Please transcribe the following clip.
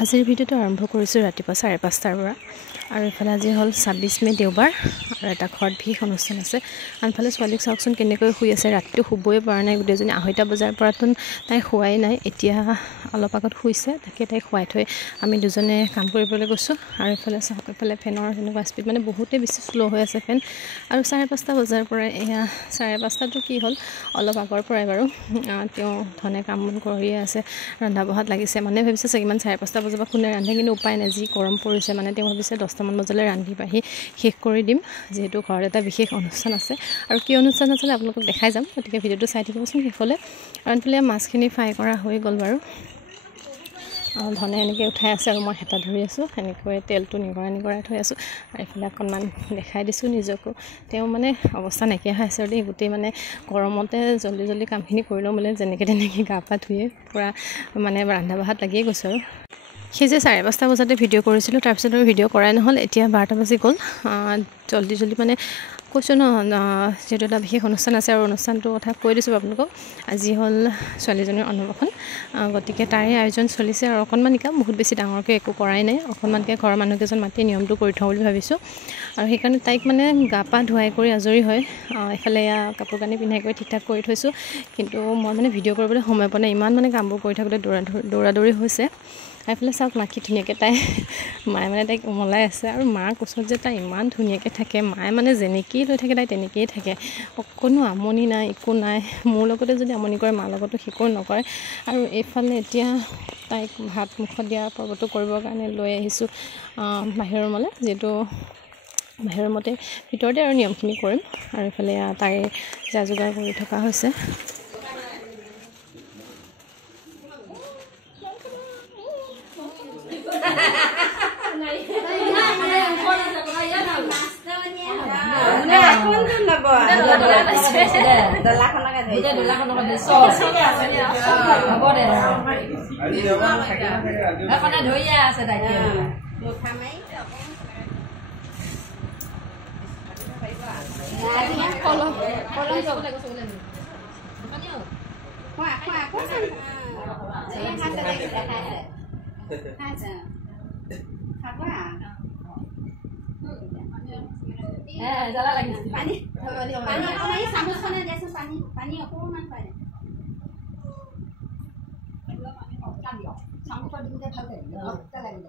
আজিৰ ভিডিঅ'টো আৰম্ভ কৰিছোঁ ৰাতিপুৱা 5:30টাৰ পৰা আৰু এফালে আজি হ'ল 26 মে দেওবাৰ আৰু এটা ঘৰত বিশেষ অনুষ্ঠান আছে। আনফালে ছোৱালীক চাওকচোন কেনেকৈ শুই আছে, ৰাতিটো শুবই পৰা নাই গোটেইজনী। 2:30 বজাৰ পৰাতো তাই শুৱাই নাই, এতিয়া অলপ আগত শুইছে, তাকে তাইক শুৱাই থৈ আমি দুজনে কাম কৰিবলৈ গৈছোঁ। আৰু এফালে চাওক, এফালে ফেনৰ তেনেকুৱা স্পীড মানে বহুতেই বেছি শ্ল' হৈ আছে ফেন। আৰু 5:30 বজাৰ পৰা এয়া 5:30টাতো কি হ'ল অলপ আগৰ পৰাই বাৰু তেওঁ ধনে কাম বন কৰিয়ে আছে, ৰন্ধা বঢ়াত লাগিছে। মানে ভাবিছে চাগে ইমান 5:30 বজাৰ পৰা কোনে ৰান্ধে, কিন্তু উপায় নাই, যি গৰম পৰিছে মানে তেওঁ ভাবিছে 10টামান বজালৈ ৰান্ধি বাঢ়ি শেষ কৰি দিম, যিহেতু ঘৰত এটা বিশেষ অনুষ্ঠান আছে। আৰু কি অনুষ্ঠান আছিলে আপোনালোকক দেখাই যাম, গতিকে ভিডিঅ'টো চাই থাকিবচোন শেষলৈ। আৰু আনফালে মাছখিনি ফ্ৰাই কৰা হৈ গ'ল বাৰু। ধনে এনেকৈ উঠাই আছে আৰু মই হেতা ধৰি আছোঁ, সেনেকৈ তেলটো নিগৰাই থৈ আছোঁ। আৰু এইফালে অকণমান দেখাই দিছোঁ নিজকো, তেওঁ মানে অৱস্থা নাইকিয়া হৈ আছে আৰু দেই, গোটেই মানে গৰমতে জল্দি কামখিনি কৰি লওঁ বোলে, যেনেকৈ তেনেকৈ গা পা ধুয়ে পূৰা মানে ৰন্ধা বঢ়াত লাগিয়ে গৈছোঁ। আৰু সেই যে 5:30 বজাতে ভিডিঅ' কৰিছিলোঁ, তাৰপিছত আৰু ভিডিঅ' কৰাই নহ'ল। এতিয়া 12টা বাজি গ'ল। জল্দি মানে কৈছোঁ ন, যিহেতু এটা বিশেষ অনুষ্ঠান আছে আৰু অনুষ্ঠানটোৰ কথা কৈ দিছোঁ আপোনালোকক। আজি হ'ল ছোৱালীজনীৰ অন্নপ্ৰাশন, গতিকে তাৰে আয়োজন চলিছে আৰু অকণমানিকা, বহুত বেছি ডাঙৰকৈ একো কৰাই নাই, অকণমানকৈ ঘৰৰ মানুহকেইজন মাতি নিয়মটো কৰি থওঁ বুলি ভাবিছোঁ। আৰু সেইকাৰণে তাইক মানে গা পা ধুৱাই কৰি আজৰি হয়, এইফালে এয়া কাপোৰ কানি পিন্ধাই কৰি ঠিক ঠাক কৰি থৈছোঁ। কিন্তু মই মানে ভিডিঅ' কৰিবলৈ সময় পোৱা নাই, ইমান মানে কামবোৰ কৰি থাকোঁতে দৌৰা হৈছে। এইফালে চাওক মাখি ধুনীয়াকৈ মায়ে মানে তাইক উমলাই আছে। আৰু মাৰ কোচত যে তাই ইমান ধুনীয়াকৈ থাকে, মায়ে মানে যেনেকেই লৈ থাকে তাই তেনেকেই থাকে, কোনো আমনি নাই, একো নাই। মোৰ লগতে যদি আমনি কৰে, মাৰ লগতো একো নকৰে। আৰু এইফালে এতিয়া তাইক ভাত মুখত দিয়া পৰ্বটো কৰিবৰ কাৰণে লৈ আহিছোঁ বাহিৰৰ ৰুমলৈ, যিহেতু বাহিৰৰ ৰুমতে ভিতৰতে আৰু নিয়মখিনি কৰিম। আৰু এইফালে তাই যা যোগাৰ কৰি থকা হৈছে। জ্বালা লাগিছে পানী চামুচখনে দিয়াচোন, পানী অকণমান পাই চামুচত দিওঁতে ভাল লাগিব।